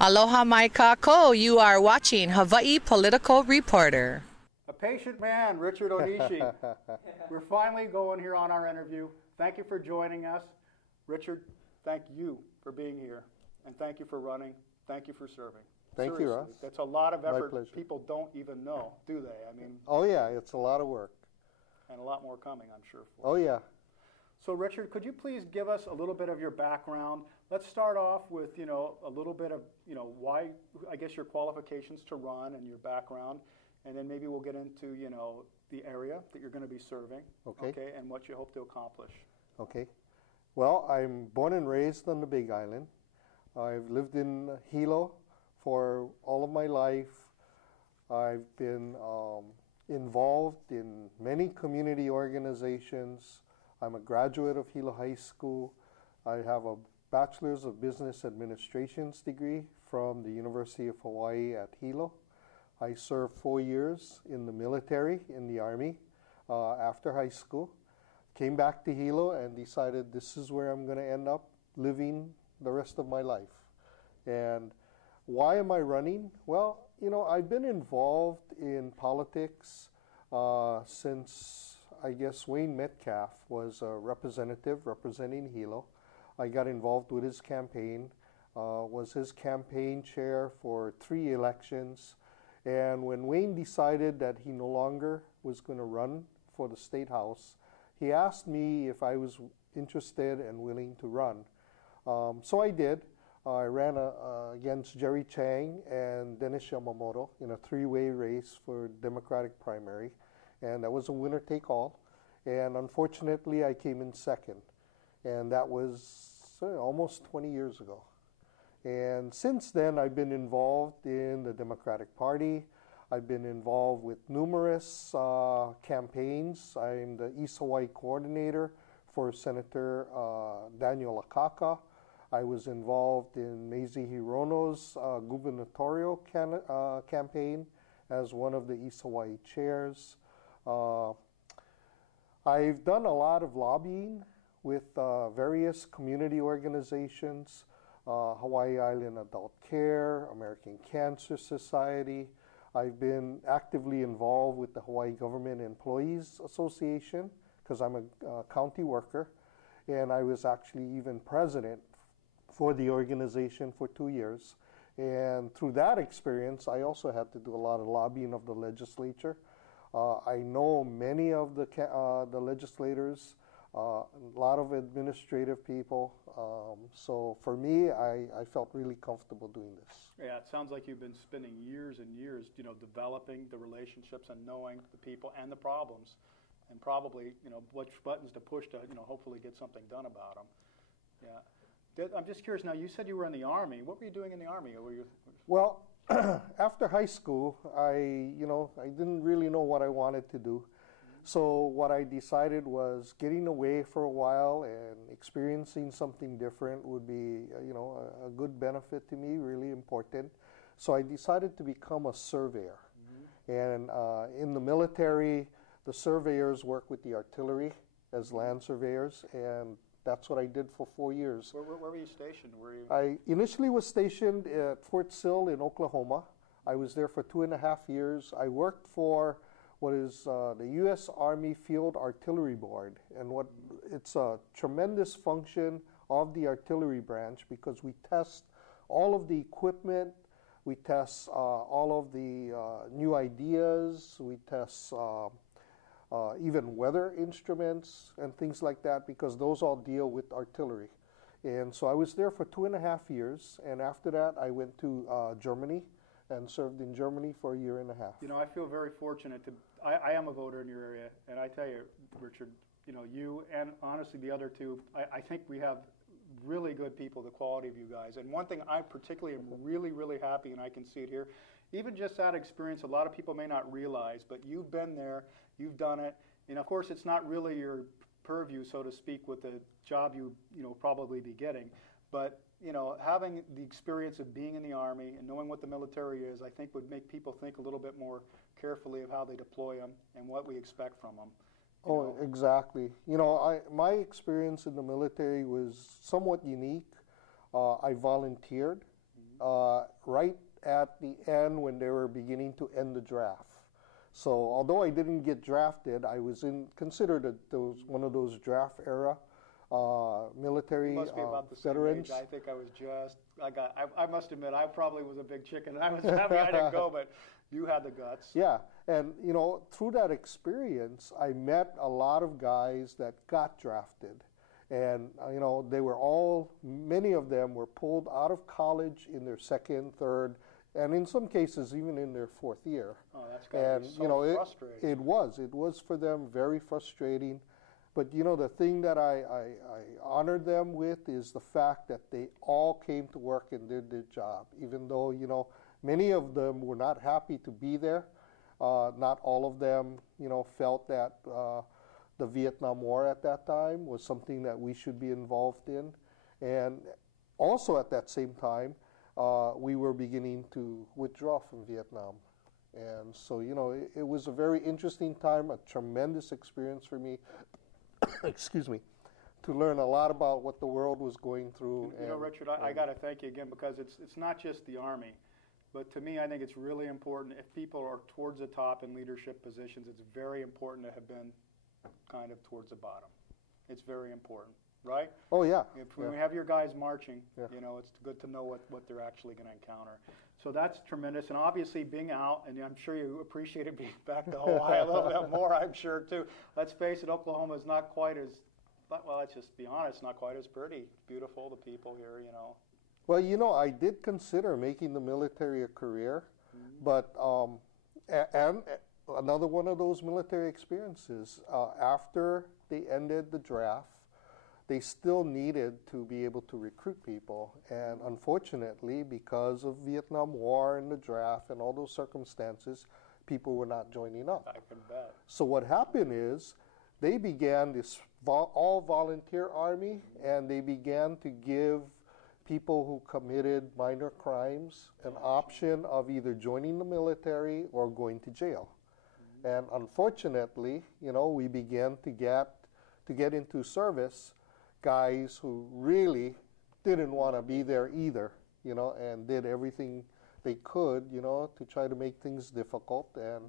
Aloha mai kako, you are watching Hawaii Political Reporter. A patient man, Richard Onishi. We're finally going here on our interview. Thank you for joining us. Richard, thank you for being here. And thank you for running. Thank you for serving. Thank Seriously, you, Ross. that's a lot of effort. My pleasure. People don't even know, do they? I mean, oh yeah, it's a lot of work. And a lot more coming, I'm sure. Oh yeah. So Richard, could you please give us a little bit of your background? Let's start off with, a little bit of, why, I guess, your qualifications to run and your background, and then maybe we'll get into, the area that you're going to be serving, okay, and what you hope to accomplish. Okay. Well, I'm born and raised on the Big Island. I've lived in Hilo for all of my life. I've been involved in many community organizations. I'm a graduate of Hilo High School. I have a Bachelor's of Business Administration's degree from the University of Hawaii at Hilo. I served 4 years in the military, in the Army, after high school. Came back to Hilo and decided this is where I'm going to end up living the rest of my life. And why am I running? Well, I've been involved in politics since, I guess, Wayne Metcalf was a representative representing Hilo. I got involved with his campaign, was his campaign chair for 3 elections. And when Wayne decided that he no longer was going to run for the State House, he asked me if I was interested and willing to run. So I did. I ran against Jerry Chang and Dennis Yamamoto in a 3-way race for Democratic primary. And that was a winner-take-all. And unfortunately, I came in second. And that was almost 20 years ago. And since then, I've been involved in the Democratic Party. I've been involved with numerous campaigns. I'm the East Hawaii coordinator for Senator Daniel Akaka. I was involved in Mazie Hirono's gubernatorial campaign as one of the East Hawaii chairs. I've done a lot of lobbying with various community organizations, Hawaii Island Adult Care, American Cancer Society. I've been actively involved with the Hawaii Government Employees Association because I'm a county worker, and I was actually even president for the organization for 2 years. And through that experience, I also had to do a lot of lobbying of the legislature. I know many of the legislators, a lot of administrative people. So for me, I felt really comfortable doing this. Yeah, it sounds like you've been spending years and years, developing the relationships and knowing the people and the problems, and probably, which buttons to push to, hopefully get something done about them. Yeah. I'm just curious now, you said you were in the Army. What were you doing in the Army? Well, after high school, I didn't really know what I wanted to do. So what I decided was getting away for a while and experiencing something different would be, a good benefit to me, really important. So I decided to become a surveyor. And in the military, the surveyors work with the artillery as land surveyors, and that's what I did for 4 years. Where were you stationed? I initially was stationed at Fort Sill in Oklahoma. I was there for 2.5 years. I worked for what is the U.S. Army Field Artillery Board, and it's a tremendous function of the artillery branch because we test all of the equipment, we test all of the new ideas, we test even weather instruments and things like that, because those all deal with artillery. And so I was there for 2.5 years, and after that I went to Germany and served in Germany for 1.5 years. I feel very fortunate to, I am a voter in your area, and I tell you, Richard, you and honestly the other two, I think we have really good people, the quality of you guys. And one thing I particularly am really, really happy, and I can see it here, even just that experience, a lot of people may not realize, but you've been there, you've done it, and of course it's not really your purview, so to speak, with the job you probably be getting, but having the experience of being in the Army and knowing what the military is, I think would make people think a little bit more carefully of how they deploy them and what we expect from them. Oh, exactly. My experience in the military was somewhat unique. I volunteered right at the end when they were beginning to end the draft. So although I didn't get drafted, I was considered one of those draft era military must be about the veterans. same age. I think I was I must admit, I probably was a big chicken. I was happy I didn't go, but you had the guts. Yeah, and through that experience, I met a lot of guys that got drafted. And, they were many of them were pulled out of college in their second, third, and in some cases even in their fourth year. Oh, that's got to be so frustrating. It was for them very frustrating. But, the thing that I honored them with is the fact that they all came to work and did their job, even though, many of them were not happy to be there. Not all of them, felt that the Vietnam War at that time was something that we should be involved in. And also at that same time, we were beginning to withdraw from Vietnam. And so, it was a very interesting time, a tremendous experience for me, excuse me, to learn a lot about what the world was going through. Richard, I got to thank you again, because it's not just the Army. But to me, I think it's really important, if people are towards the top in leadership positions, it's very important to have been kind of towards the bottom. It's very important, right? Oh, yeah. When we have your guys marching, yeah. It's good to know what they're actually going to encounter. So that's tremendous. And obviously being out, and I'm sure you appreciated being back to Hawaii a little bit more, I'm sure, too. Let's face it, Oklahoma is not quite as, well, let's just be honest, not quite as pretty. Beautiful, the people here, Well, I did consider making the military a career, but and another one of those military experiences. After they ended the draft, they still needed to be able to recruit people, and unfortunately, because of Vietnam War and the draft and all those circumstances, people were not joining up. I can bet. So what happened is, they began this all-volunteer army, and they began to give people who committed minor crimes an option of either joining the military or going to jail. And unfortunately, we began to get into service guys who really didn't want to be there either, and did everything they could, to try to make things difficult. And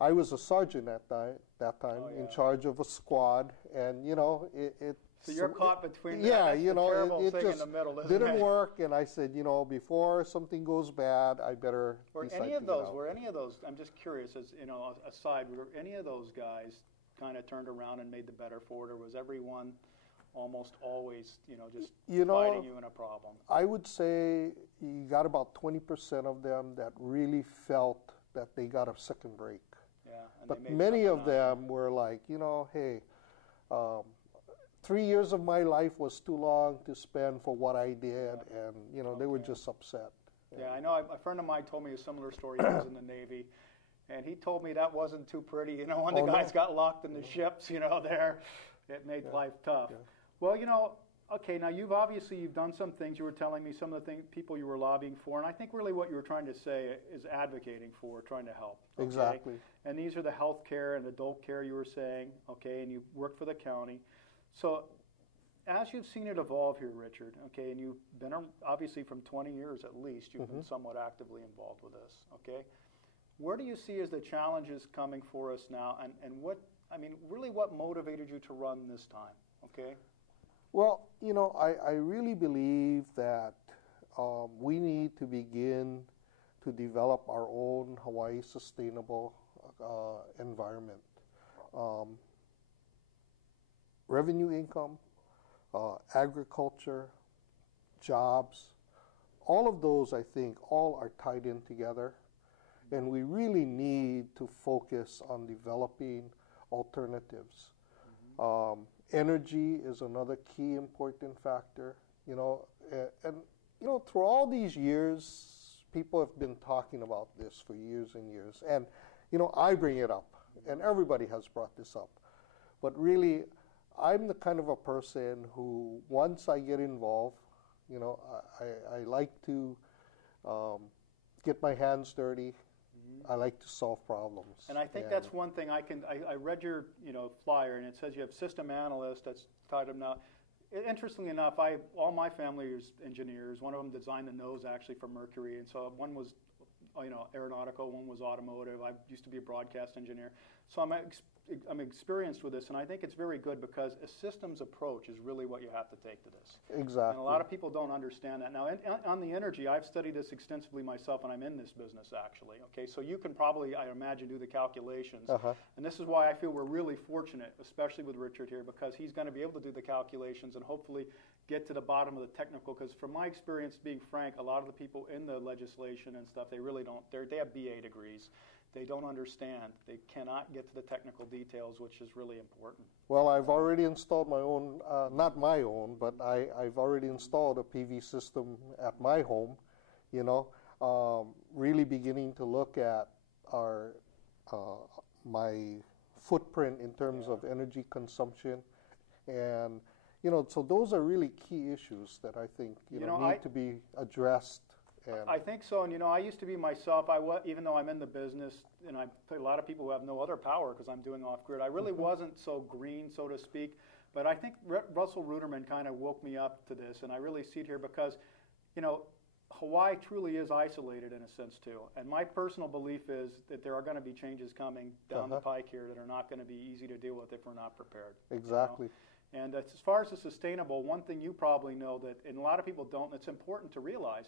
I was a sergeant at that time, in charge of a squad, and so you're caught between that. Yeah, that's the terrible it thing just in the middle, isn't didn't it? work, and I said, before something goes bad, I better Were any of those, I'm just curious, as aside, were any of those guys kind of turned around and made the better for it, or was everyone almost always, just fighting you in a problem? I would say you got about 20% of them that really felt that they got a second break. Yeah, and but many of them were like, hey, 3 years of my life was too long to spend for what I did, and they were just upset. Yeah, I know. A friend of mine told me a similar story. He was in the Navy, and he told me that wasn't too pretty. When the guys got locked in the ships, there, it made life tough. Yeah. Well, okay, now you've done some things. You were telling me some of the people you were lobbying for, and I think really what you were trying to say is advocating for, trying to help. Okay? Exactly. And these are the health care and adult care you were saying, okay, and you worked for the county. So as you've seen it evolve here, Richard, okay, and you've been, obviously from 20 years at least, you've been somewhat actively involved with this, okay? Where do you see as the challenges coming for us now, and what motivated you to run this time, okay? Well, I really believe that we need to begin to develop our own Hawaii sustainable environment. Revenue income, agriculture, jobs, all of those, I think, all are tied in together. And we really need to focus on developing alternatives. Energy is another key important factor, and through all these years, people have been talking about this for years and years. And, I bring it up, and everybody has brought this up. But really, I'm the kind of a person who, once I get involved, I like to get my hands dirty. I like to solve problems. And I think that's one thing I read your flyer, and it says you have system analyst, that's tied up now. Interestingly enough, all my family is engineers. One of them designed the nose actually for Mercury, and so one was, aeronautical, one was automotive. I used to be a broadcast engineer, so I'm experienced with this, and I think it's very good because a systems approach is really what you have to take to this. Exactly. And a lot of people don't understand that. Now, on the energy, I've studied this extensively myself, and I'm in this business actually. Okay, so you can probably, I imagine, do the calculations. And this is why I feel we're really fortunate, especially with Richard here, because he's going to be able to do the calculations and hopefully get to the bottom of the technical. Because from my experience, being frank, a lot of the people in the legislation and stuff, they really don't. They have BA degrees. They don't understand. They cannot get to the technical details, which is really important. Well, I've already installed my own, not my own, but I've already installed a PV system at my home, really beginning to look at my footprint in terms of energy consumption. And, so those are really key issues that I think, need to be addressed. I think so, and I used to be myself. Even though I'm in the business, and I play a lot of people who have no other power because I'm doing off-grid. I really wasn't so green, so to speak. But I think Russell Ruderman kind of woke me up to this, and I really see it here because, Hawaii truly is isolated in a sense too. And my personal belief is that there are going to be changes coming down the pike here that are not going to be easy to deal with if we're not prepared. Exactly. And as far as the sustainable, one thing you probably know that, and a lot of people don't, and it's important to realize.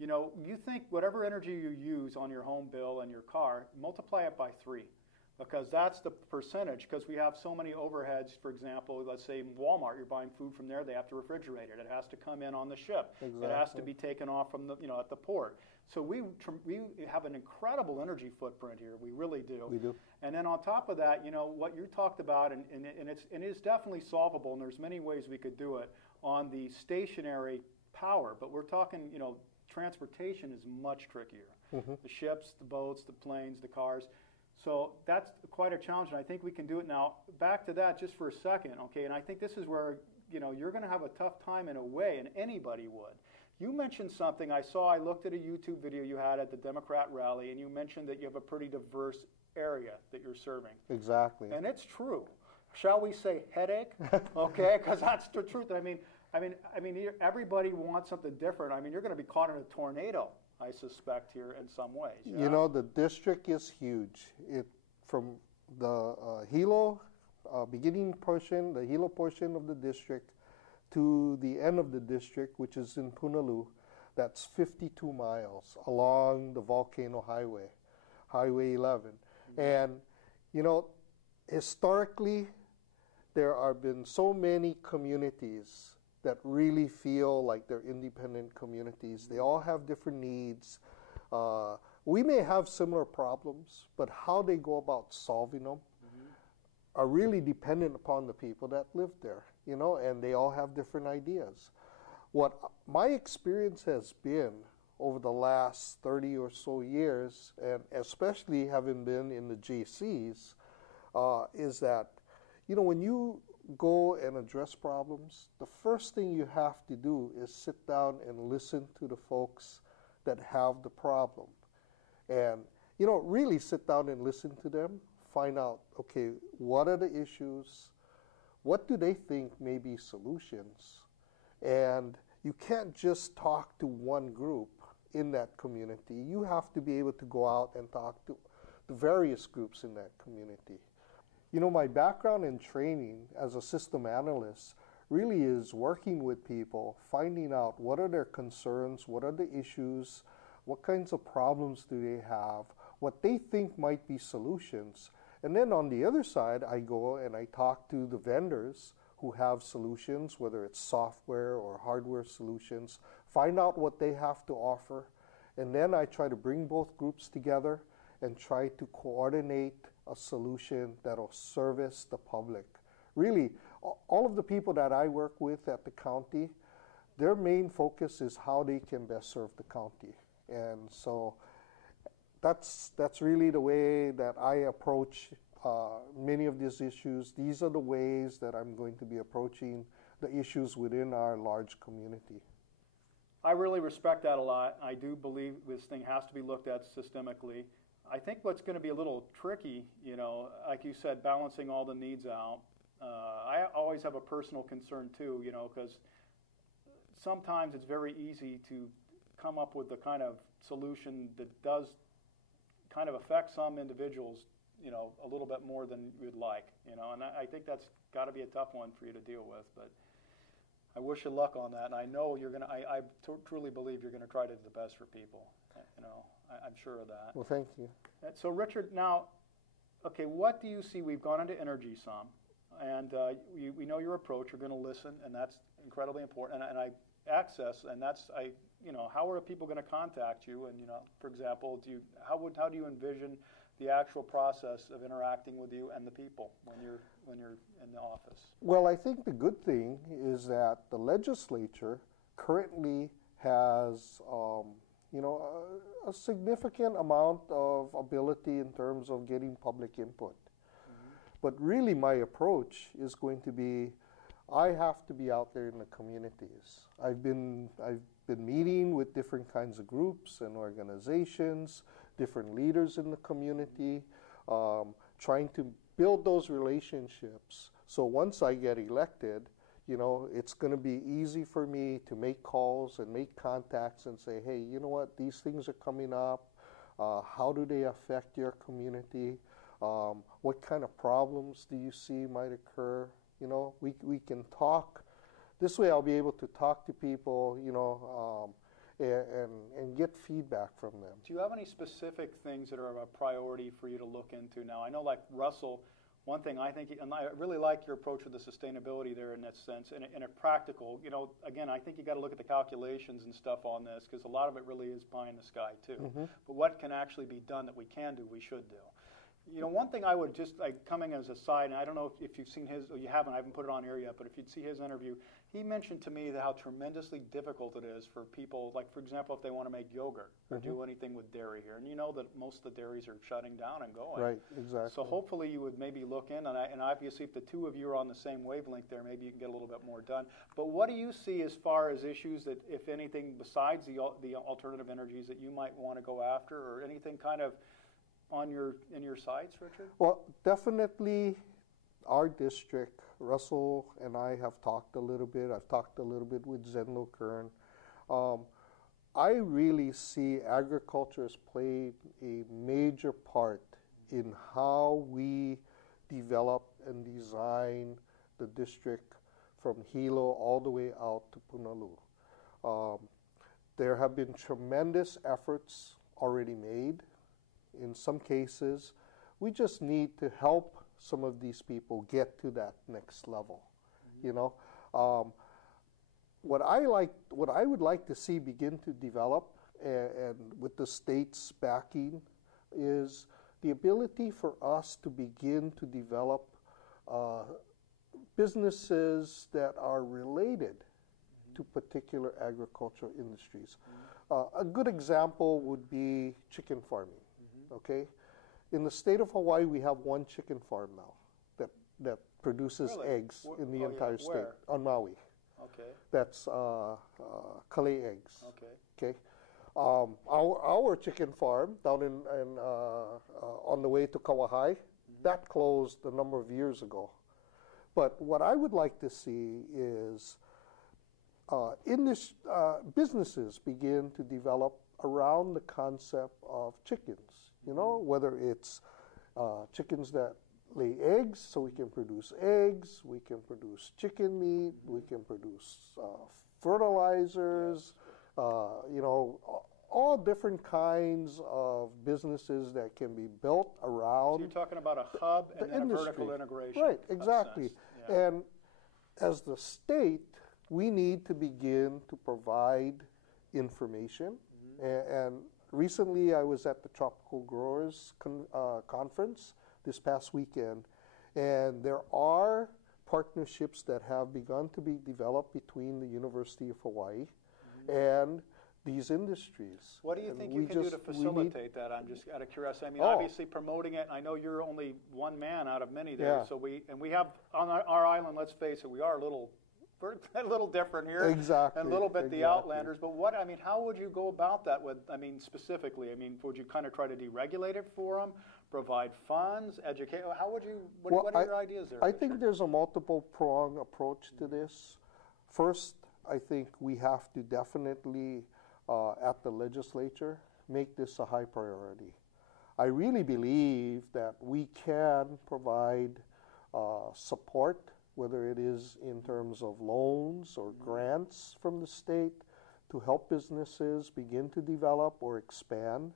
You think whatever energy you use on your home bill and your car, multiply it by 3, because that's the percentage. Because we have so many overheads. For example, let's say in Walmart, you're buying food from there. They have to refrigerate it. It has to come in on the ship. Exactly. It has to be taken off from the at the port. So we have an incredible energy footprint here. We really do. We do. And then on top of that, what you talked about, and it is definitely solvable. And there's many ways we could do it on the stationary power. But we're talking, transportation is much trickier. The ships, the boats, the planes, the cars. So that's quite a challenge, and I think we can do it. Now, back to that just for a second, okay? And I think this is where, you're going to have a tough time in a way, and anybody would. You mentioned something I looked at a YouTube video you had at the Democrat rally, and you mentioned that you have a pretty diverse area that you're serving. Exactly. And it's true. Shall we say headache? Okay, because that's the truth. I mean, everybody wants something different. You're going to be caught in a tornado, I suspect, here in some ways. Yeah? The district is huge. From the Hilo beginning portion, the Hilo portion of the district, to the end of the district, which is in Punaluu, that's 52 miles along the Volcano Highway, Highway 11. And, historically, there have been so many communities that really feel like they're independent communities. They all have different needs. We may have similar problems, but how they go about solving them are really dependent upon the people that live there, and they all have different ideas. What my experience has been over the last 30 or so years, and especially having been in the GCs, is that, when you go and address problems, the first thing you have to do is sit down and listen to the folks that have the problem. And, really sit down and listen to them, find out, okay, what are the issues? What do they think may be solutions? And you can't just talk to one group in that community. You have to be able to go out and talk to the various groups in that community. My background and training as a system analyst really is working with people, finding out what are their concerns, what are the issues, what kinds of problems do they have, what they think might be solutions. And then on the other side, I go and I talk to the vendors who have solutions, whether it's software or hardware solutions, find out what they have to offer, and then I try to bring both groups together and try to coordinate a solution that'll service the public. Really, all of the people that I work with at the county, their main focus is how they can best serve the county. And so that's really the way that I approach many of these issues. These are the ways that I'm going to be approaching the issues within our large community. I really respect that a lot. I do believe this thing has to be looked at systemically. I think what's going to be a little tricky, like you said, balancing all the needs out, I always have a personal concern too, you know, because sometimes it's very easy to come up with the kind of solution that does kind of affect some individuals, you know, a little bit more than you'd like, you know, and I think that's got to be a tough one for you to deal with, but I wish you luck on that, and I know you're going to, I truly believe you're going to try to do the best for people, you know, I'm sure of that. Well, thank you. So, Richard, now, okay, what do you see? We've gone into energy some, and we know your approach. You're going to listen, and that's incredibly important, and I access, and that's, you know, how are people going to contact you? And, you know, for example, how do you envision the actual process of interacting with you and the people when you're in the office? Well, I think the good thing is that the legislature currently has, you know, a significant amount of ability in terms of getting public input. But really, my approach is going to be, I have to be out there in the communities. I've been meeting with different kinds of groups and organizations, different leaders in the community, trying to build those relationships. So once I get elected, you know, it's going to be easy for me to make calls and make contacts and say, hey, you know what, these things are coming up. How do they affect your community? What kind of problems do you see might occur? You know, we can talk. This way I'll be able to talk to people, you know, and get feedback from them. Do you have any specific things that are a priority for you to look into now? I know, like Russell, one thing I think, and I really like your approach with the sustainability there in that sense, and a practical, you know, again, I think you got to look at the calculations and stuff on this, because a lot of it really is pie in the sky too. But what can actually be done that we can do, we should do. You know, one thing I would just, like, coming as a side, and I don't know if you've seen his, or you haven't, I haven't put it on air yet, but if you'd see his interview, he mentioned to me how tremendously difficult it is for people, like, for example, if they want to make yogurt or do anything with dairy here. And you know that most of the dairies are shutting down and going. Right, exactly. So hopefully you would maybe look in, and obviously if the two of you are on the same wavelength there, maybe you can get a little bit more done. But what do you see as far as issues that, if anything, besides the alternative energies that you might want to go after, or anything kind of in your sights, Richard? Well, definitely our district, Russell and I have talked a little bit. I've talked a little bit with Zenlo Kern. I really see agriculture has played a major part in how we develop and design the district from Hilo all the way out to Punalu. There have been tremendous efforts already made. In some cases, we just need to help some of these people get to that next level. You know, what I would like to see begin to develop, and with the state's backing, is the ability for us to begin to develop businesses that are related to particular agricultural industries. A good example would be chicken farming. Okay, in the state of Hawaii, we have one chicken farm now that produces eggs in the entire state. Where? On Maui. Okay. That's Kalei eggs. Okay. Okay. Our chicken farm down in on the way to Kawahai, that closed a number of years ago. But what I would like to see is businesses begin to develop around the concept of chickens. You know, whether it's chickens that lay eggs, so we can produce eggs, we can produce chicken meat, we can produce fertilizers, you know, all different kinds of businesses that can be built around. So you're talking about a hub and then industry. a vertical integration. Right, exactly. Yeah. And as the state, we need to begin to provide information. And recently, I was at the Tropical Growers Conference this past weekend, and there are partnerships that have begun to be developed between the University of Hawaii and these industries. What do you think you can do to facilitate that? I'm just out of curiosity. I mean, obviously promoting it. I know you're only one man out of many there. Yeah. So we have on our island. Let's face it, we are a little we're a little different here. Exactly. And a little bit exactly. the Outlanders. But what, I mean, how would you go about that with, I mean, specifically? I mean, would you kind of try to deregulate it for them, provide funds, educate? How would you, what are your ideas there? I think there's a multiple prong approach to this. First, I think we have to definitely, at the legislature, make this a high priority. I really believe that we can provide support, whether it is in terms of loans or grants from the state to help businesses begin to develop or expand.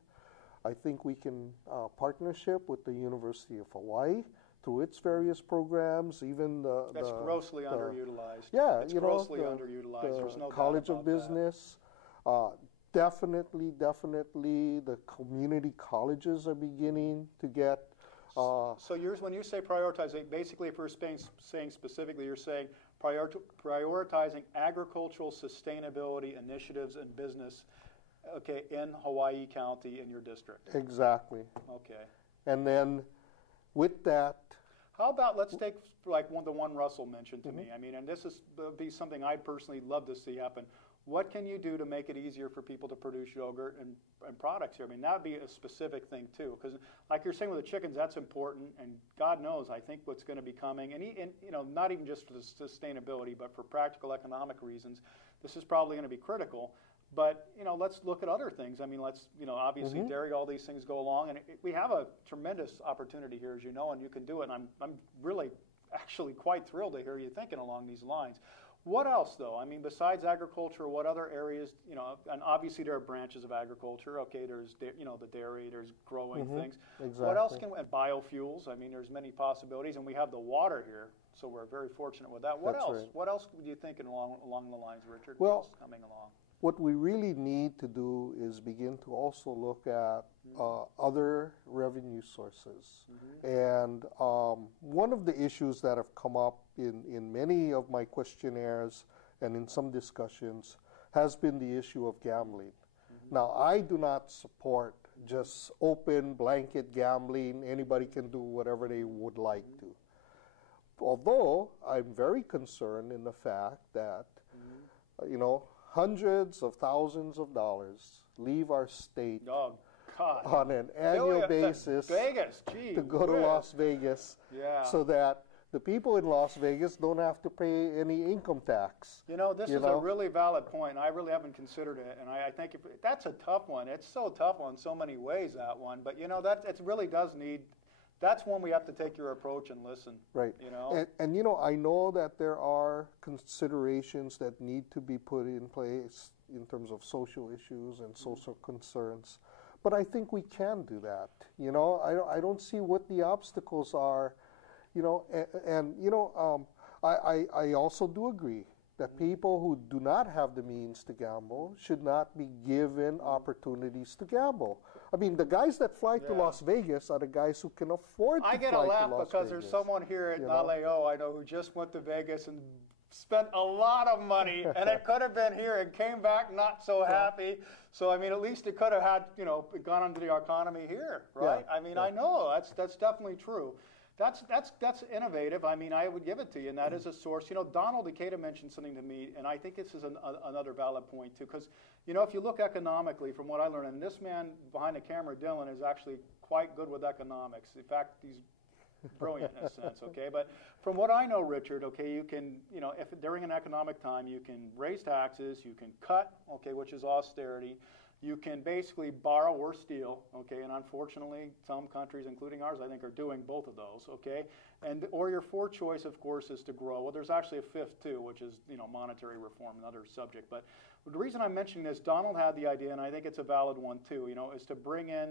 I think we can partnership with the University of Hawaii through its various programs, even That's grossly underutilized. Yeah, it's grossly underutilized. There's no College doubt of about Business. Definitely, the community colleges are beginning to get. So when you say prioritizing, basically, if we're saying specifically, you're saying prioritizing agricultural sustainability initiatives and business, okay, in Hawaii County in your district. Exactly. Okay. And then, with that. How about, let's take like the one Russell mentioned to me. I mean, and this would be something I'd personally love to see happen. What can you do to make it easier for people to produce yogurt and products here? I mean, that would be a specific thing too, because like you're saying with the chickens, that's important, and God knows, I think what's going to be coming, and you know, not even just for the sustainability, but for practical economic reasons, this is probably going to be critical. But you know, let's look at other things. I mean, let's, you know, obviously dairy, all these things go along, and we have a tremendous opportunity here, as you know, and you can do it. And I'm really actually quite thrilled to hear you thinking along these lines. What else, though? I mean, besides agriculture, what other areas, you know, and obviously there are branches of agriculture. Okay, there's, you know, the dairy, there's growing things. Exactly. What else and biofuels? I mean, there's many possibilities, and we have the water here, so we're very fortunate with that. What That's else? right. What else would you think along the lines, Richard? Well, what else coming along? What we really need to do is begin to also look at other revenue sources. And one of the issues that have come up in many of my questionnaires and in some discussions has been the issue of gambling. Now, I do not support just open blanket gambling. Anybody can do whatever they would like to. Although I'm very concerned in the fact that, you know, hundreds of thousands of dollars leave our state on an annual basis to go to Las Vegas, so that the people in Las Vegas don't have to pay any income tax. You know, this is a really valid point, and I really haven't considered it, and I think that's a tough one. It's so tough in so many ways, that one. But, you know, it really does need, that's one we have to take your approach and listen. Right. You know? And you know, I know that there are considerations that need to be put in place in terms of social issues and social concerns. But I think we can do that. You know, I don't see what the obstacles are. You know, and you know, I also do agree that people who do not have the means to gamble should not be given opportunities to gamble. I mean, the guys that fly to Las Vegas are the guys who can afford to fly to Las Vegas. I get a laugh because there's someone here at Naleo I know who just went to Vegas and spent a lot of money, and it could have been here and came back not so happy. So, I mean, at least it could have had, you know, gone into the economy here, right? I mean, I know that's definitely true. That's innovative. I mean, I would give it to you, and that is a source. You know, Donald Ikeda mentioned something to me, and I think this is another valid point, too, because, you know, if you look economically, from what I learned, and this man behind the camera, Dylan, is actually quite good with economics. In fact, he's brilliant in a sense, okay? But from what I know, Richard, okay, you can, you know, if during an economic time, you can raise taxes, you can cut, okay, which is austerity. You can basically borrow or steal, okay, and unfortunately, some countries, including ours, I think, are doing both of those, okay, or your fourth choice, of course, is to grow. Well, there's actually a fifth too, which is, you know, monetary reform, another subject. But the reason I'm mentioning this, Donald had the idea, and I think it's a valid one too, you know, is to bring in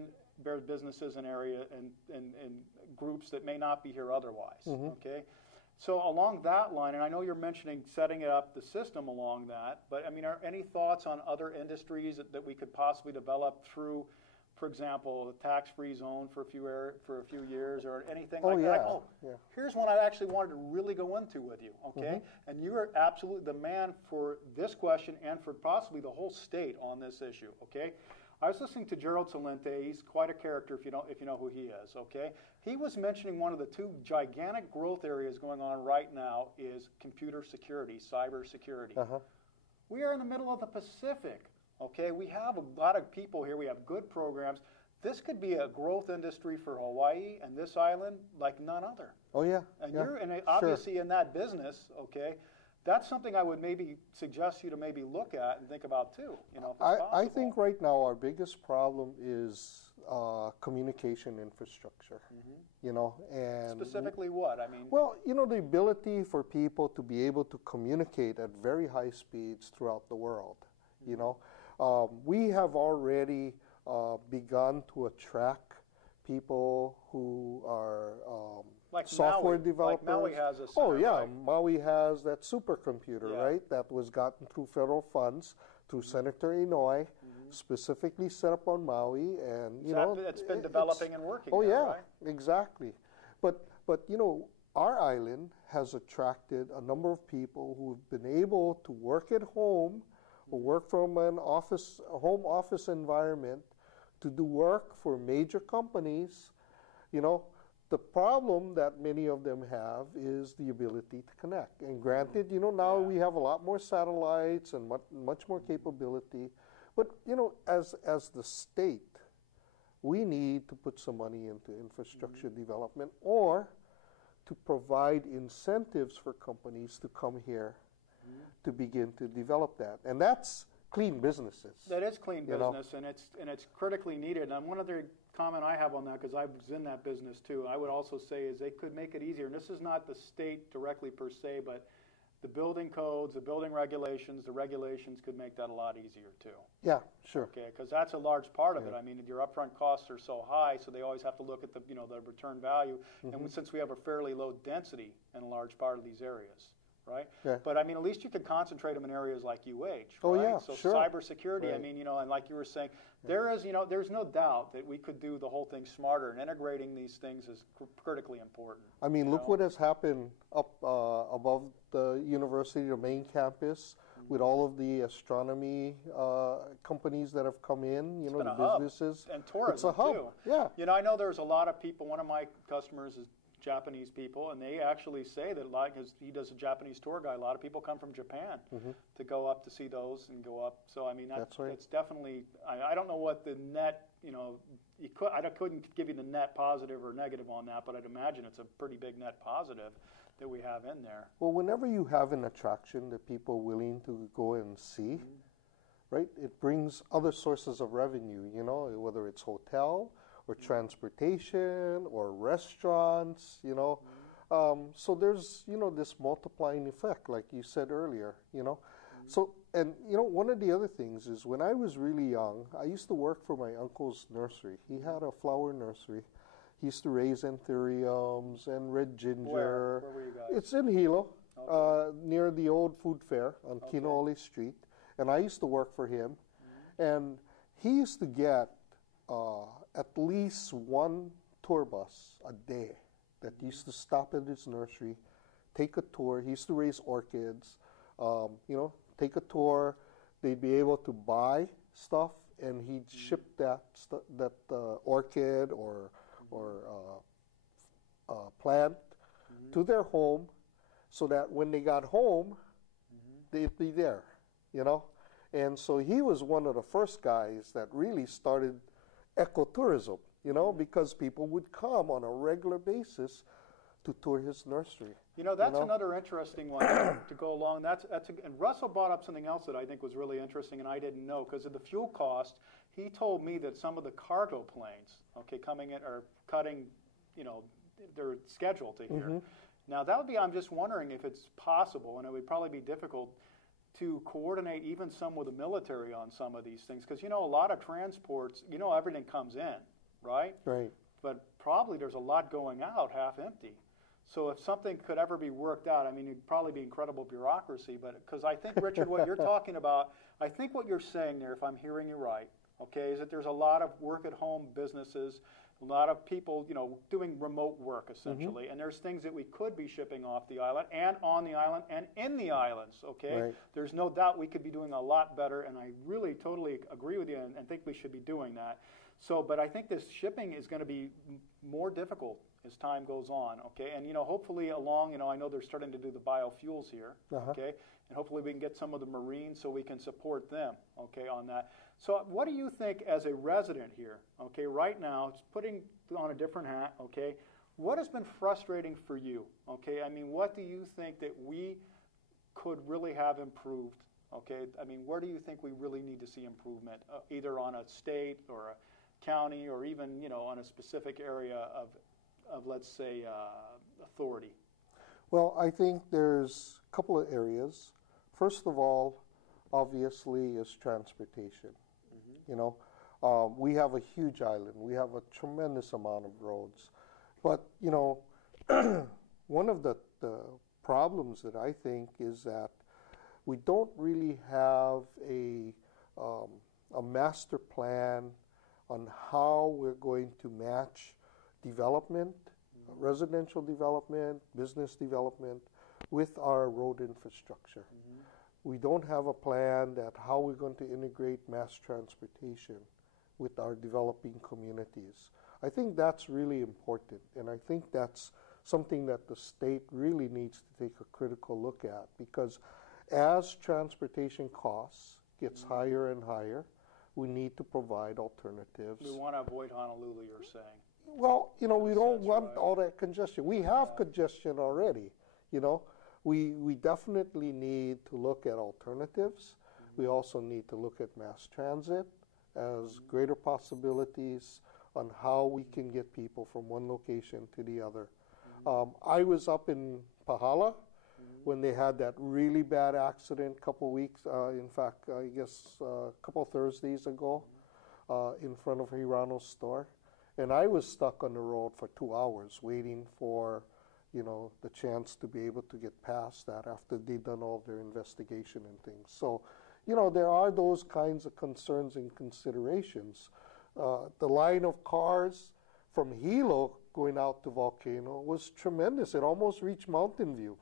businesses and area and groups that may not be here otherwise, okay. So along that line, and I know you're mentioning setting up the system along that, but I mean, are any thoughts on other industries that we could possibly develop through, for example, a tax-free zone for a few years, or anything like that? Here's one I actually wanted to really go into with you, okay? And you are absolutely the man for this question and for possibly the whole state on this issue, okay? I was listening to Gerald Celente. He's quite a character if you know who he is, okay? He was mentioning one of the two gigantic growth areas going on right now is computer security, cyber security. We are in the middle of the Pacific, okay? We have a lot of people here. We have good programs. This could be a growth industry for Hawaii and this island like none other. Oh, yeah. And yeah. you're obviously in that business, okay? That's something I would maybe suggest you to maybe look at and think about too. You know, if it's I think right now our biggest problem is communication infrastructure. You know, and specifically what? I mean, well, you know, the ability for people to be able to communicate at very high speeds throughout the world. You know, we have already begun to attract people who are like software Maui, developers. Like Maui has a center, oh yeah, right? Maui has that supercomputer, Yeah. right? That was gotten through federal funds through Senator Inouye, specifically set up on Maui, and you know it's been developing and working. Oh now, yeah, right? exactly. But you know, our island has attracted a number of people who've been able to work at home or work from a home office environment to do work for major companies. You know, the problem that many of them have is the ability to connect. And granted, you know, now we have a lot more satellites and much more capability. But, you know, as the state, we need to put some money into infrastructure development or to provide incentives for companies to come here to begin to develop that. And that's clean businesses. That is clean you know? business, and it's critically needed. And one other comment I have on that, because I was in that business too, I would also say is they could make it easier. And this is not the state directly per se, but the building codes, the building regulations, the regulations could make that a lot easier too. Yeah, sure. Okay, because that's a large part of it. I mean, your upfront costs are so high, so they always have to look at the the return value. And since we have a fairly low density in a large part of these areas, right? Yeah. But I mean, at least you could concentrate them in areas like UH. Oh, right? yeah, So sure. cybersecurity. I Right. mean, and like you were saying, there is, there's no doubt that we could do the whole thing smarter, and integrating these things is critically important. I mean, look what has happened up above the university, the main campus, with all of the astronomy companies that have come in. It's You been know, a the hub. businesses. And tourism It's a hub. too. Yeah. I know there's a lot of people. One of my customers is Japanese people, and they actually say that, like, as he does a Japanese tour guide, a lot of people come from Japan to go up to see those and go up. So I mean, That's right. it's definitely. I don't know what the net. I couldn't give you the net positive or negative on that, but I'd imagine it's a pretty big net positive that we have in there. Well, whenever you have an attraction that people are willing to go and see, right, it brings other sources of revenue, you know, whether it's hotel or transportation or restaurants, you know. So there's, this multiplying effect, like you said earlier, you know. So, and, one of the other things is when I was really young, I used to work for my uncle's nursery. He had a flower nursery. He used to raise anthuriums and red ginger. Where were you guys? It's in Hilo, near the old food fair on Kinooli Street. And I used to work for him. And he used to get at least one tour bus a day that used to stop at his nursery, take a tour. He used to raise orchids, take a tour. They'd be able to buy stuff, and he'd ship that orchid or plant to their home, so that when they got home, they'd be there, And so he was one of the first guys that really started ecotourism, because people would come on a regular basis to tour his nursery. That's another interesting one to go along. And Russell brought up something else that I think was really interesting, and I didn't know, because of the fuel cost. He told me that some of the cargo planes, coming in are cutting, their schedule to here. Now that would be, I'm just wondering if it's possible, and it would probably be difficult to coordinate even some with the military on some of these things, because a lot of transports, everything comes in, right? Right. But probably there's a lot going out half empty. So if something could ever be worked out, I mean, it'd probably be incredible bureaucracy, but because I think, Richard, what you're talking about, I think what you're saying there, if I'm hearing you right, okay, is that there's a lot of work-at-home businesses, a lot of people, you know, doing remote work essentially, and there's things that we could be shipping off the island and on the island and in the islands, okay? Right. There's no doubt we could be doing a lot better, and I really totally agree with you and think we should be doing that. So, but I think this shipping is going to be more difficult as time goes on, okay? And, you know, hopefully along, you know, I know they're starting to do the biofuels here, okay? And hopefully we can get some of the marine so we can support them, okay, on that. So what do you think as a resident here, okay, right now, it's putting on a different hat, okay, what has been frustrating for you, okay? I mean, what do you think that we could really have improved, okay? I mean, where do you think we really need to see improvement, either on a state or a county or even, you know, on a specific area of let's say, authority? Well, I think there's a couple of areas. First of all, obviously, is transportation. You know, we have a huge island. We have a tremendous amount of roads. But, you know, one of the problems that I think is that we don't really have a master plan on how we're going to match development, residential development, business development with our road infrastructure. We don't have a plan that how we're going to integrate mass transportation with our developing communities. I think that's really important, and I think that's something that the state really needs to take a critical look at, because as transportation costs gets higher and higher, we need to provide alternatives. We want to avoid Honolulu, you're saying. Well, you know, we don't want all that congestion. We have congestion already, you know. We definitely need to look at alternatives. We also need to look at mass transit as greater possibilities on how we can get people from one location to the other. I was up in Pahala when they had that really bad accident a couple weeks, in fact, I guess a couple Thursdays ago, in front of Hirano's store. And I was stuck on the road for 2 hours waiting for, you know, the chance to be able to get past that after they'd done all their investigation and things. So, you know, there are those kinds of concerns and considerations. The line of cars from Hilo going out to Volcano was tremendous. It almost reached Mountain View,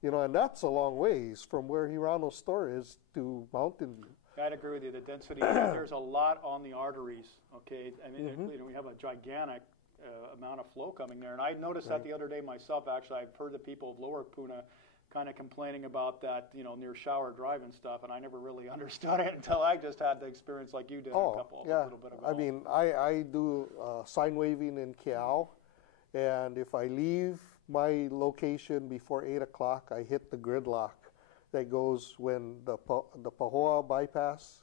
you know, and that's a long ways from where Hirano's store is to Mountain View. I'd agree with you. The density, there's a lot on the arteries, okay? I mean, you know, we have a gigantic amount of flow coming there. And I noticed that the other day myself, actually. I've heard the people of Lower Puna kind of complaining about that, you know, near Shower Drive and stuff, and I never really understood it until I just had the experience like you did a little bit ago. I mean, I do sign waving in Keao, and if I leave my location before 8 o'clock, I hit the gridlock that goes when the Pahoa bypass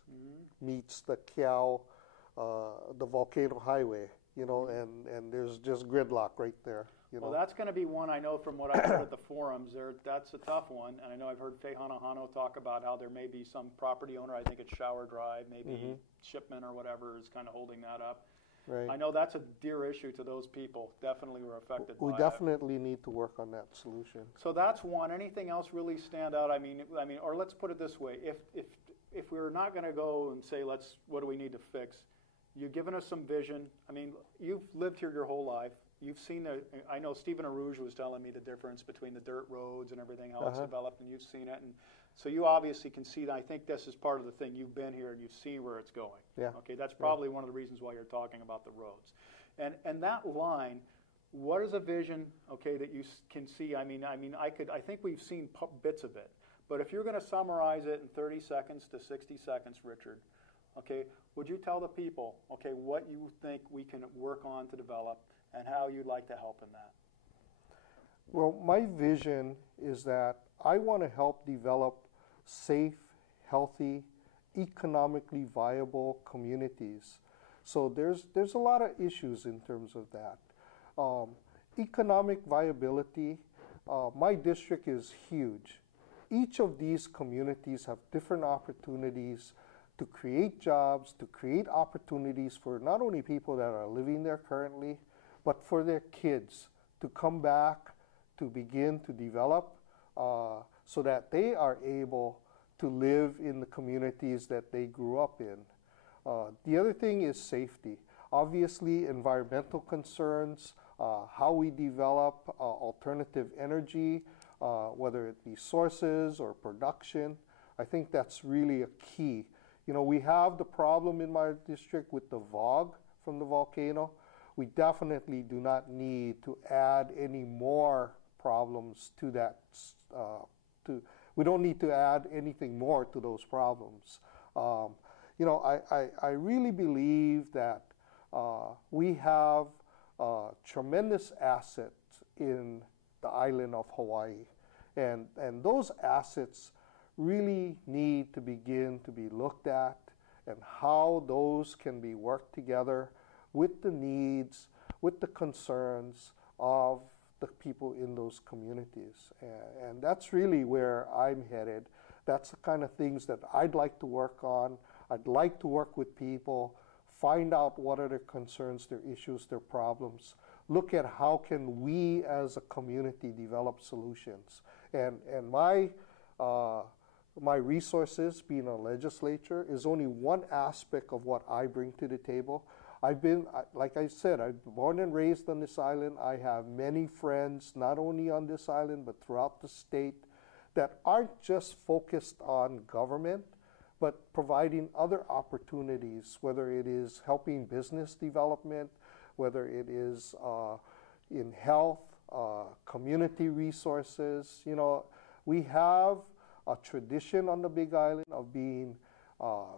meets the Keao, the Volcano Highway, you know, and there's just gridlock right there. You know. Well, that's going to be one I know from what I've heard at the forums. That's a tough one, and I know I've heard Faye Hanahano talk about how there may be some property owner, I think it's Shower Drive, maybe Shipman or whatever is kind of holding that up. Right. I know that's a dear issue to those people. Definitely were affected by it. We definitely need to work on that solution. So that's one. Anything else really stand out? I mean, or let's put it this way: if we're not going to go and say, what do we need to fix? You've given us some vision. I mean, you've lived here your whole life. You've seen I know Stephen Arouge was telling me the difference between the dirt roads and everything, how it's developed, and you've seen it. And so you obviously can see that. I think this is part of the thing. You've been here and you've seen where it's going. Yeah. Okay, that's probably one of the reasons why you're talking about the roads. And that line, what is a vision, okay, that you can see? I think we've seen bits of it. But if you're going to summarize it in 30 seconds to 60 seconds, Richard, okay, would you tell the people, okay, what you think we can work on to develop and how you'd like to help in that? Well, my vision is that I want to help develop safe, healthy, economically viable communities. So there's a lot of issues in terms of that. Economic viability, my district is huge. Each of these communities have different opportunities to create jobs, to create opportunities for not only people that are living there currently, but for their kids to come back, to begin to develop, so that they are able to live in the communities that they grew up in. The other thing is safety. Obviously, environmental concerns, how we develop alternative energy, whether it be sources or production. I think that's really a key. You know, we have the problem in my district with the fog from the volcano. We definitely do not need to add any more problems to that. We don't need to add anything more to those problems. You know, I really believe that we have tremendous assets in the island of Hawaii. And those assets really need to begin to be looked at, and how those can be worked together with the needs, with the concerns of the people in those communities. And that's really where I'm headed. That's the kind of things that I'd like to work on. I'd like to work with people, find out what are their concerns, their issues, their problems, look at how can we as a community develop solutions. And my resources, being a legislature, is only one aspect of what I bring to the table. Like I said, I'm born and raised on this island. I have many friends, not only on this island, but throughout the state, that aren't just focused on government, but providing other opportunities, whether it is helping business development, whether it is in health, community resources. You know, we have a tradition on the Big Island of being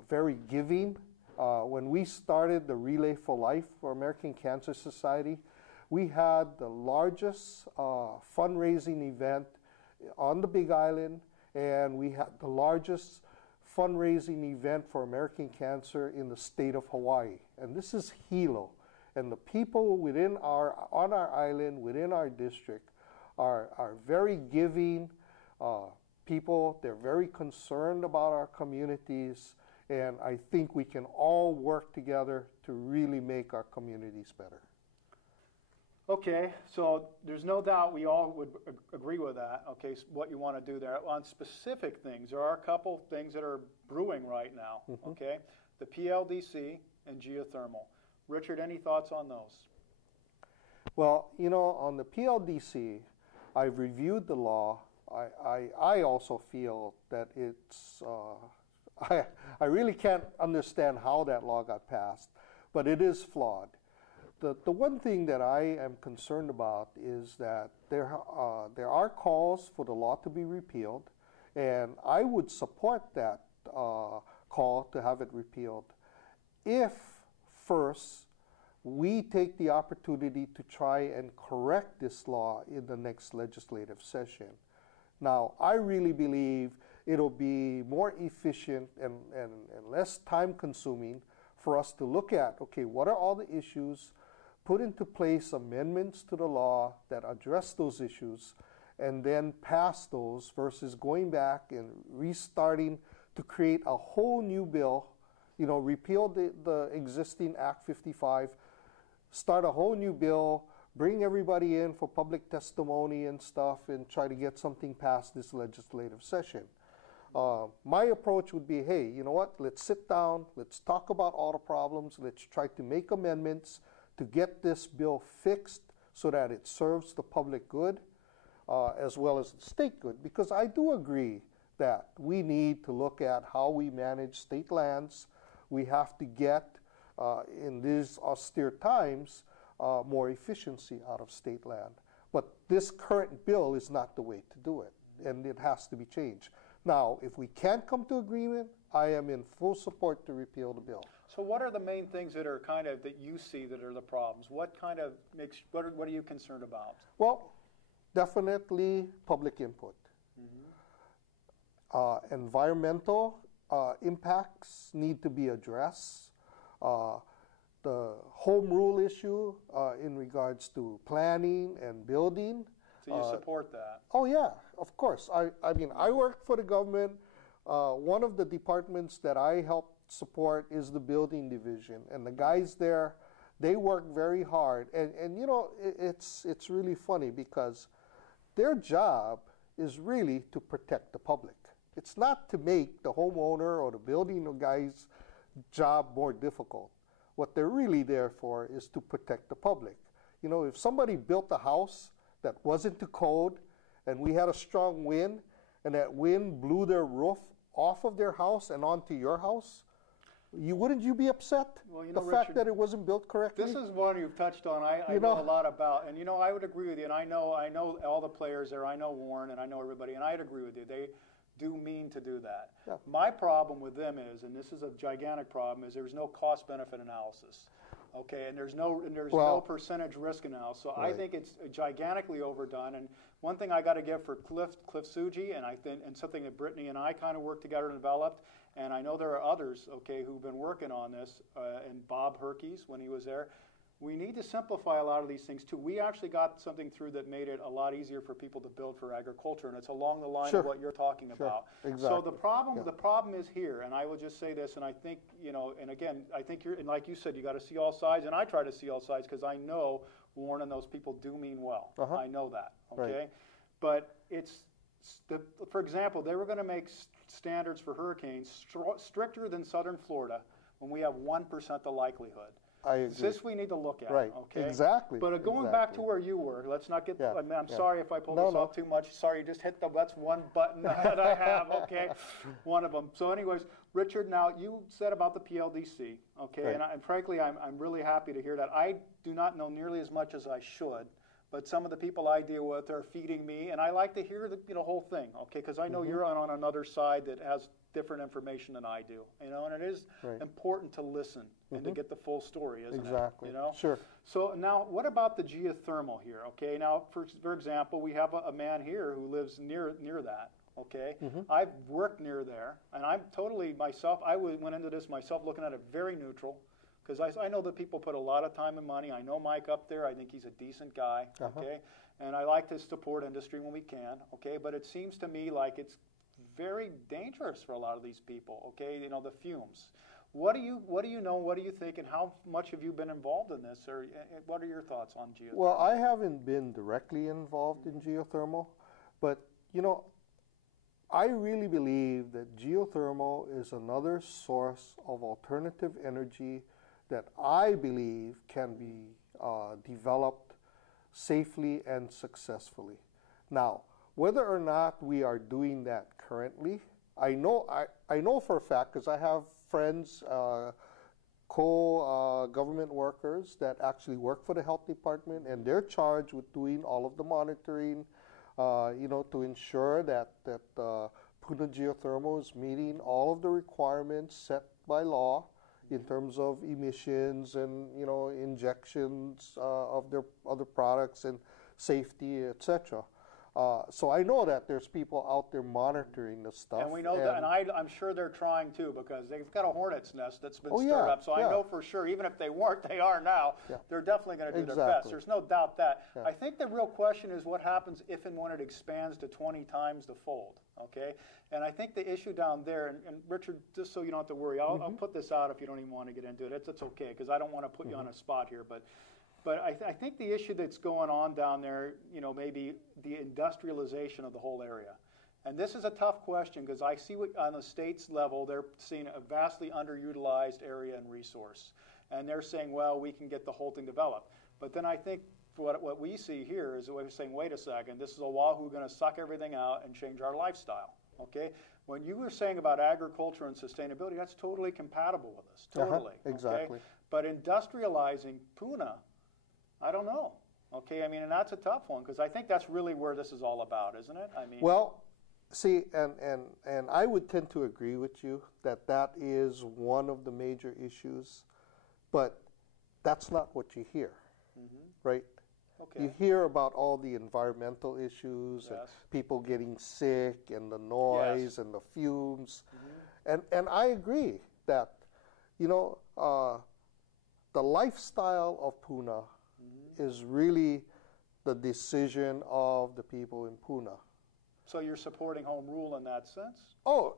very giving. When we started the Relay for Life for American Cancer Society, we had the largest fundraising event on the Big Island, and we had the largest fundraising event for American cancer in the state of Hawaii. And this is Hilo. And the people on our island, within our district, are very giving people. They're very concerned about our communities, and I think we can all work together to really make our communities better. Okay, so there's no doubt we all would agree with that, okay, what you want to do there. On specific things, there are a couple things that are brewing right now, okay? The PLDC and geothermal. Richard, any thoughts on those? Well, you know, on the PLDC, I've reviewed the law. I also feel that it's, I really can't understand how that law got passed, but it is flawed. The one thing that I am concerned about is that there are calls for the law to be repealed, and I would support that call to have it repealed if first we take the opportunity to try and correct this law in the next legislative session. Now, I really believe it'll be more efficient and less time consuming for us to look at, okay, what are all the issues, put into place amendments to the law that address those issues, and then pass those versus going back and restarting to create a whole new bill, you know, repeal the existing Act 55, start a whole new bill, bring everybody in for public testimony and stuff, and try to get something passed this legislative session. My approach would be, hey, you know what, let's sit down, let's talk about all the problems, let's try to make amendments to get this bill fixed so that it serves the public good as well as the state good. Because I do agree that we need to look at how we manage state lands. We have to get, in these austere times, more efficiency out of state land. But this current bill is not the way to do it, and it has to be changed. Now, if we can't come to agreement, I am in full support to repeal the bill. So what are the main things that are kind of, that you see that are the problems? What kind of makes, what are you concerned about? Well, definitely public input. Environmental impacts need to be addressed. The home rule issue in regards to planning and building. So you support that? Oh yeah, of course. I mean, I work for the government. One of the departments that I help support is the building division, and the guys there, they work very hard. And you know, it's really funny because their job is really to protect the public. It's not to make the homeowner or the building guys job more difficult. What they're really there for is to protect the public. You know, if somebody built a house that wasn't to code and we had a strong wind and that wind blew their roof off of their house and onto your house, wouldn't you be upset? Well, you the know, fact Richard, that it wasn't built correctly? This is one you've touched on. I know a lot about, and you know, I would agree with you. And I know all the players there. I know Warren, and I know everybody, and I'd agree with you. They do mean to do that. Yeah. My problem with them is, and this is a gigantic problem, is there's no cost-benefit analysis. Okay, and there's no percentage risk analysis. So right. I think it's gigantically overdone. And one thing I got to give for Cliff Suji, and something that Brittany and I kind of worked together and developed, and I know there are others, okay, who've been working on this, and Bob Herkes when he was there. We need to simplify a lot of these things too. We actually got something through that made it a lot easier for people to build for agriculture, and it's along the line Sure. of what you're talking Sure. about. Exactly. So the problem is here, and I will just say this, and I think, you know, and again, I think and like you said, you got to see all sides, and I try to see all sides because I know Warren and those people do mean well. I know that, okay? Right. But for example, they were going to make standards for hurricanes stricter than southern Florida when we have 1% the likelihood. I agree. This we need to look at, right. okay? Exactly. But going back to where you were, let's not get, I'm sorry if I pulled this off too much. Sorry, you just hit that's one button that I have, okay? One of them. So anyways, Richard, now you said about the PLDC, okay? Right. And frankly, I'm really happy to hear that. I do not know nearly as much as I should, but some of the people I deal with are feeding me, and I like to hear the whole thing, okay? Because I know you're on another side that has different information than I do, you know, and it is important to listen and to get the full story, isn't it? Exactly. You know? Sure. So now, what about the geothermal here? Okay, now for example, we have a man here who lives near that. Okay, I've worked near there, and I'm totally myself. I went into this myself looking at it very neutral, because I know that people put a lot of time and money. I know Mike up there. I think he's a decent guy. Okay, and I like to support industry when we can. Okay, but it seems to me like it's very dangerous for a lot of these people. Okay, you know, the fumes. What do you know? What do you think? And how much have you been involved in this? Or what are your thoughts on geothermal? Well, I haven't been directly involved in geothermal, but you know, I really believe that geothermal is another source of alternative energy that I believe can be developed safely and successfully. Now, whether or not we are doing that currently, I know for a fact, because I have friends, co-government workers that actually work for the health department, and they're charged with doing all of the monitoring, you know, to ensure that Puna Geothermal is meeting all of the requirements set by law in terms of emissions and, you know, injections of their other products and safety, etc. So I know that there's people out there monitoring this stuff. And we know that, and I'm sure they're trying too, because they've got a hornet's nest that's been stirred up. So I know for sure, even if they weren't, they are now. They're definitely going to do their best. There's no doubt that. I think the real question is what happens if and when it expands to 20 times the fold, okay? And I think the issue down there, and Richard, just so you don't have to worry, I'll put this out if you don't even want to get into it. It's okay, because I don't want to put you on a spot here, but I think the issue that's going on down there, you know, maybe the industrialization of the whole area. And this is a tough question because I see on the state's level, they're seeing a vastly underutilized area and resource. And they're saying, well, we can get the whole thing developed. But then I think what we see here is we're saying, wait a second, this is a wahoo going to suck everything out and change our lifestyle. Okay? When you were saying about agriculture and sustainability, that's totally compatible with us. Totally. Exactly. Okay? But industrializing Puna, I don't know. Okay, I mean, and that's a tough one because I think that's really where this is all about, isn't it? I mean, well, see, and I would tend to agree with you that is one of the major issues, but that's not what you hear, right? Okay. You hear about all the environmental issues and people getting sick and the noise and the fumes, and I agree that, you know, the lifestyle of Puna is really the decision of the people in Puna. So you're supporting home rule in that sense? Oh,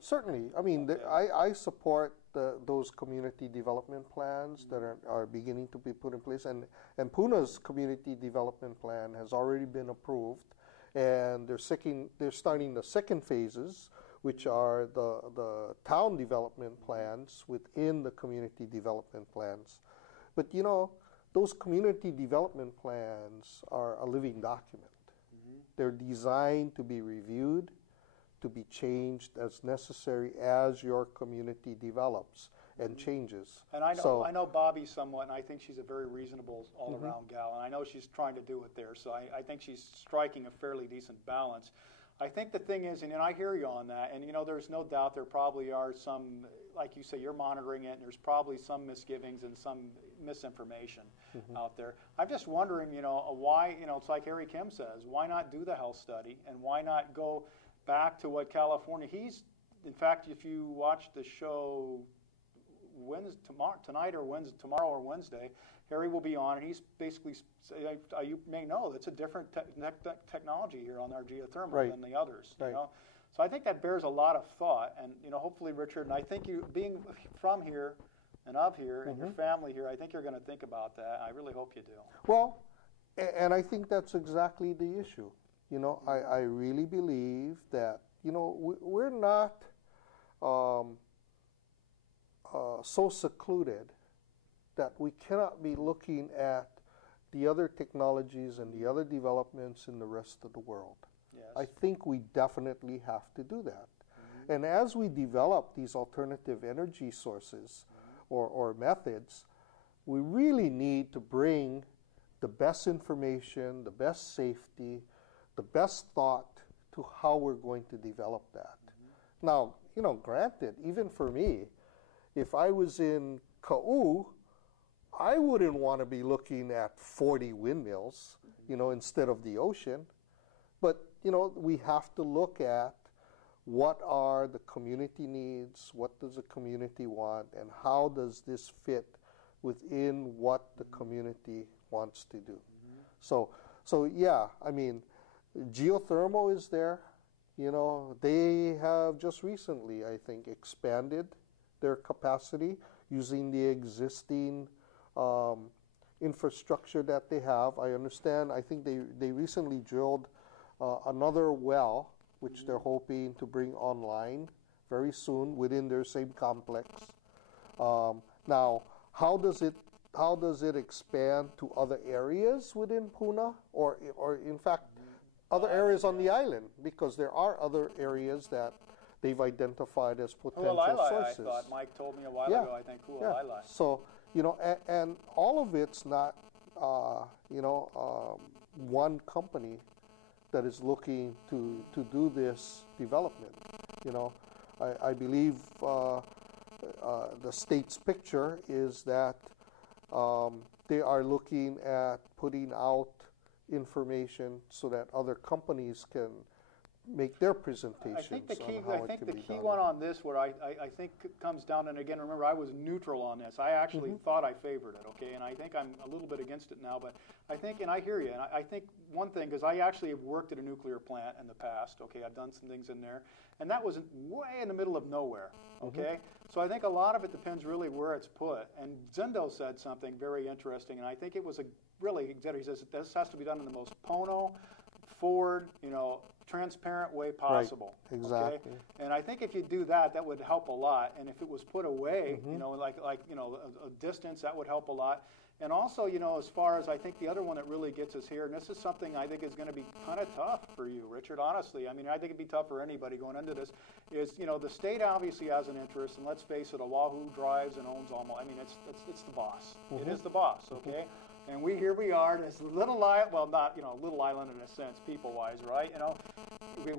certainly. I mean, I support those community development plans that are beginning to be put in place. And Puna's community development plan has already been approved. And they're starting the second phases, which are the town development plans within the community development plans. But you know, those community development plans are a living document. They're designed to be reviewed, to be changed as necessary as your community develops and changes. And I know Bobby somewhat, and I think she's a very reasonable all-around gal, and I know she's trying to do it there, so I think she's striking a fairly decent balance. I think the thing is, and I hear you on that, and you know, there's no doubt there probably are some, like you say, you're monitoring it, and there's probably some misgivings and some misinformation out there. I'm just wondering, you know, why, you know, it's like Harry Kim says, why not do the health study, and why not go back to what California, in fact, if you watch the show tonight or tomorrow or Wednesday, Harry will be on, and he's basically, you may know, it's a different technology here on our geothermal than the others. You know? So I think that bears a lot of thought, and you know, hopefully, Richard, and I think you, being from here and of here, and your family here, I think you're going to think about that. I really hope you do. Well, and I think that's exactly the issue. You know, I really believe that, you know, we're not so secluded that we cannot be looking at the other technologies and the other developments in the rest of the world. Yes. I think we definitely have to do that. And as we develop these alternative energy sources or methods, we really need to bring the best information, the best safety, the best thought to how we're going to develop that. Now, you know, granted, even for me, if I was in Ka'u, I wouldn't want to be looking at 40 windmills, you know, instead of the ocean. But, you know, we have to look at what are the community needs, what does the community want, and how does this fit within what the community wants to do. So yeah, I mean, geothermal is there. You know, they have just recently, I think, expanded their capacity using the existing infrastructure that they have. I understand, I think they recently drilled another well, which they're hoping to bring online very soon within their same complex. Now, how does it expand to other areas within Puna, or in fact, other areas on the island? Because there are other areas that they've identified as potential sources. I thought Mike told me a while ago, I think, Hualaila. So, you know, and all of it's not, you know, one company that is looking to do this development. You know, I believe the state's picture is that they are looking at putting out information so that other companies can make their presentations. I think the key one on this, where I think comes down, and again, remember, I was neutral on this. I actually thought I favored it, okay, and I think I'm a little bit against it now, but I think, and I hear you, and I think one thing, because I actually have worked at a nuclear plant in the past, okay, I've done some things in there, and that was way in the middle of nowhere, okay? So I think a lot of it depends really where it's put, and Zendo said something very interesting, and I think it was a really, he says, this has to be done in the most Pono, forward, you know, transparent way possible. Right. Exactly. Okay? And I think if you do that, that would help a lot. And if it was put away, you know, like you know, a distance, that would help a lot. And also, you know, as far as I think the other one that really gets us here, and this is something I think is going to be kind of tough for you, Richard, honestly. I mean, I think it'd be tough for anybody going into this, is, you know, the state obviously has an interest, and let's face it, Oahu drives and owns almost, I mean, it's the boss. It is the boss, okay? And here we are, this little island, well, not, you know, little island in a sense, people-wise, right? You know,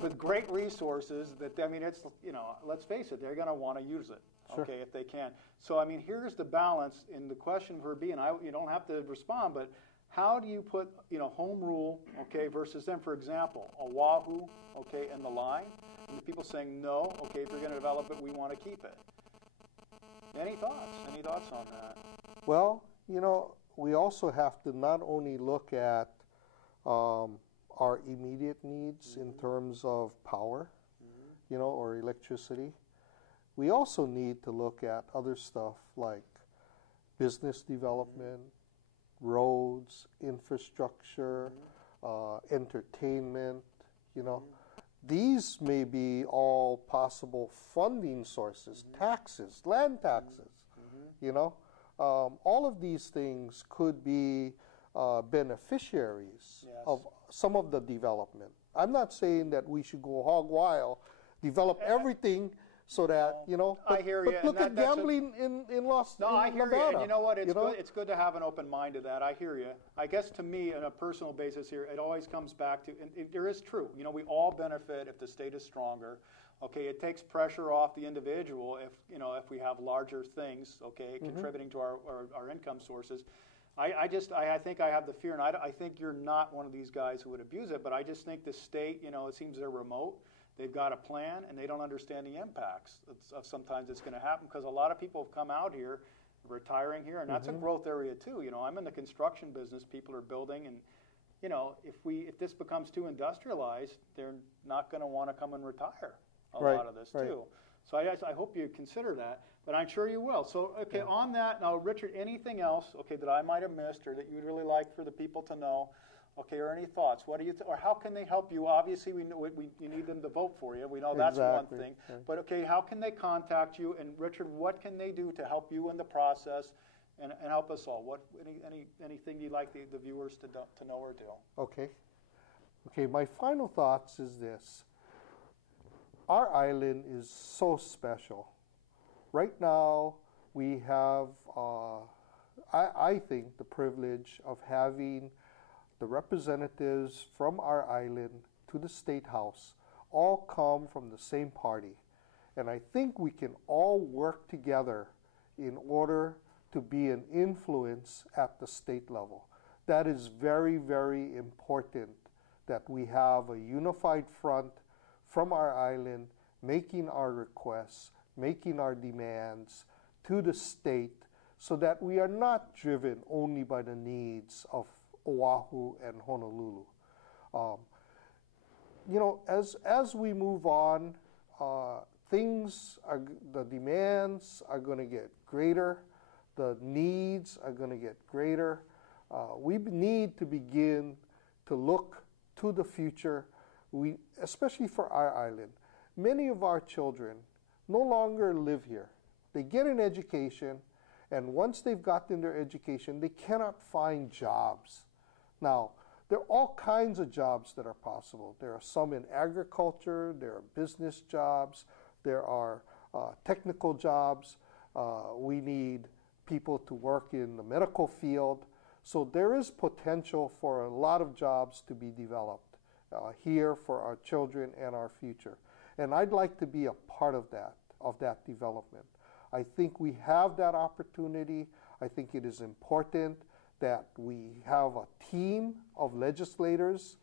with great resources that, I mean, it's, you know, let's face it, they're going to want to use it, okay, if they can. So, I mean, here's the balance in the question for B, and you don't have to respond, but how do you put, you know, home rule, okay, versus them, for example, Oahu, okay, and the line, and the people saying, no, okay, if you're going to develop it, we want to keep it. Any thoughts? Any thoughts on that? Well, you know, we also have to not only look at our immediate needs in terms of power, you know, or electricity. We also need to look at other stuff like business development, roads, infrastructure, entertainment, you know. these may be all possible funding sources, taxes, land taxes, you know. All of these things could be beneficiaries of some of the development. I'm not saying that we should go hog wild, develop everything so that, you know, I hear you. But look at gambling in I hear Nevada. you, and you know what? It's good to have an open mind to that. I hear you. I guess to me, on a personal basis here, it always comes back to, and there is true. You know, we all benefit if the state is stronger. Okay, it takes pressure off the individual if, you know, if we have larger things, okay, contributing to our income sources. I think I have the fear, and I think you're not one of these guys who would abuse it, but I just think the state, you know, it seems they're remote. They've got a plan, and they don't understand the impacts of sometimes it's going to happen, because a lot of people have come out here, retiring here, and that's a growth area too. You know, I'm in the construction business. People are building, and you know, if this becomes too industrialized, they're not going to want to come and retire a lot of this too. So I hope you consider that, but I'm sure you will. So okay, on that now, Richard, anything else that I might have missed or that you'd really like for the people to know? Okay, or any thoughts? What do you, or how can they help you? Obviously, we know you need them to vote for you. We know that's one thing. But okay, how can they contact you? And Richard, what can they do to help you in the process and help us all? What anything you'd like the viewers to know or do? Okay. Okay. My final thoughts is this: our island is so special. Right now, we have, I think, the privilege of having the representatives from our island to the State House all come from the same party. And I think we can all work together in order to be an influence at the state level. That is very, very important, that we have a unified front from our island making our requests, making our demands to the state, so that we are not driven only by the needs of Oahu and Honolulu. You know, as we move on, the demands are going to get greater, the needs are going to get greater. We need to begin to look to the future, especially for our island. Many of our children no longer live here. They get an education, and once they've gotten their education, they cannot find jobs. Now, there are all kinds of jobs that are possible. There are some in agriculture, there are business jobs, there are technical jobs. We need people to work in the medical field. So there is potential for a lot of jobs to be developed here for our children and our future. And I'd like to be a part of that development. I think we have that opportunity. I think it is important that we have a team of legislators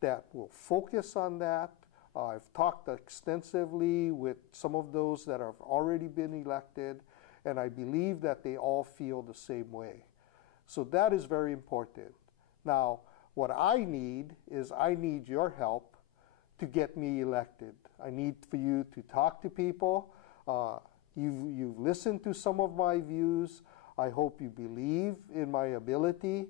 that will focus on that. I've talked extensively with some of those that have already been elected, and I believe that they all feel the same way. So that is very important. Now, what I need is your help to get me elected. I need for you to talk to people. You've listened to some of my views. I hope you believe in my ability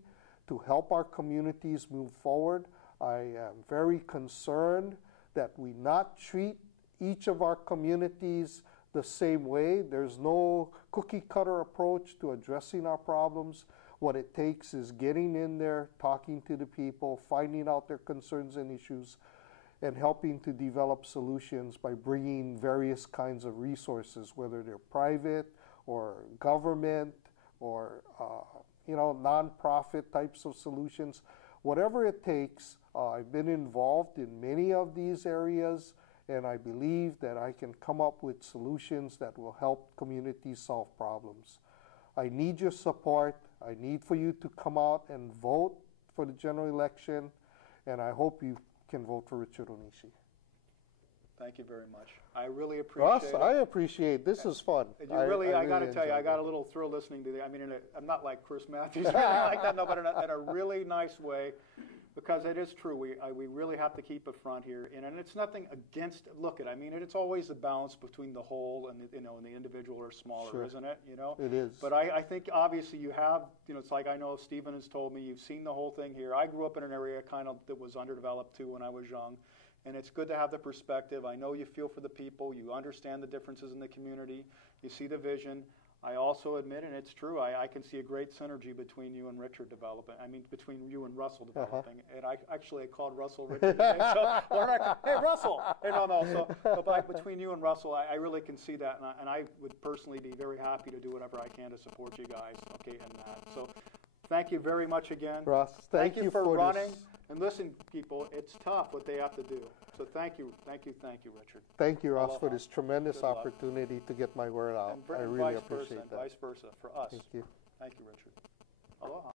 to help our communities move forward. I am very concerned that we not treat each of our communities the same way. There's no cookie-cutter approach to addressing our problems. What it takes is getting in there, talking to the people, finding out their concerns and issues, and helping to develop solutions by bringing various kinds of resources, whether they're private or government or nonprofit types of solutions. Whatever it takes, I've been involved in many of these areas, and I believe that I can come up with solutions that will help communities solve problems. I need your support. I need for you to come out and vote for the general election, and I hope you can vote for Richard Onishi. Thank you very much. I really appreciate it. I appreciate. This is fun. I got to tell you, I got a little thrill listening to the. I mean, I'm not like Chris Matthews or anything like that, no, but in a really nice way, because it is true. We really have to keep a front here, and it's nothing against. Look at. I mean, it's always a balance between the whole and and the individual or smaller, sure. Isn't it? It is. But I think obviously you have. It's like I know Stephen has told me you've seen the whole thing here. I grew up in an area kind of that was underdeveloped too when I was young. and it's good to have the perspective. I know you feel for the people. You understand the differences in the community. You see the vision. I also admit, and it's true, I can see a great synergy between you and Richard developing. I mean, between you and Russell developing. And I called Russell Richard today. So, hey, Russell! Hey, no. But between you and Russell, I really can see that. And I would personally be very happy to do whatever I can to support you guys, okay, in that. So thank you very much again. Ross, thank you for running. This. And listen, people, it's tough what they have to do. So thank you, Richard. Thank you, Ross, for this tremendous opportunity to get my word out. I really appreciate that. And vice versa for us. Thank you. Thank you, Richard. Aloha.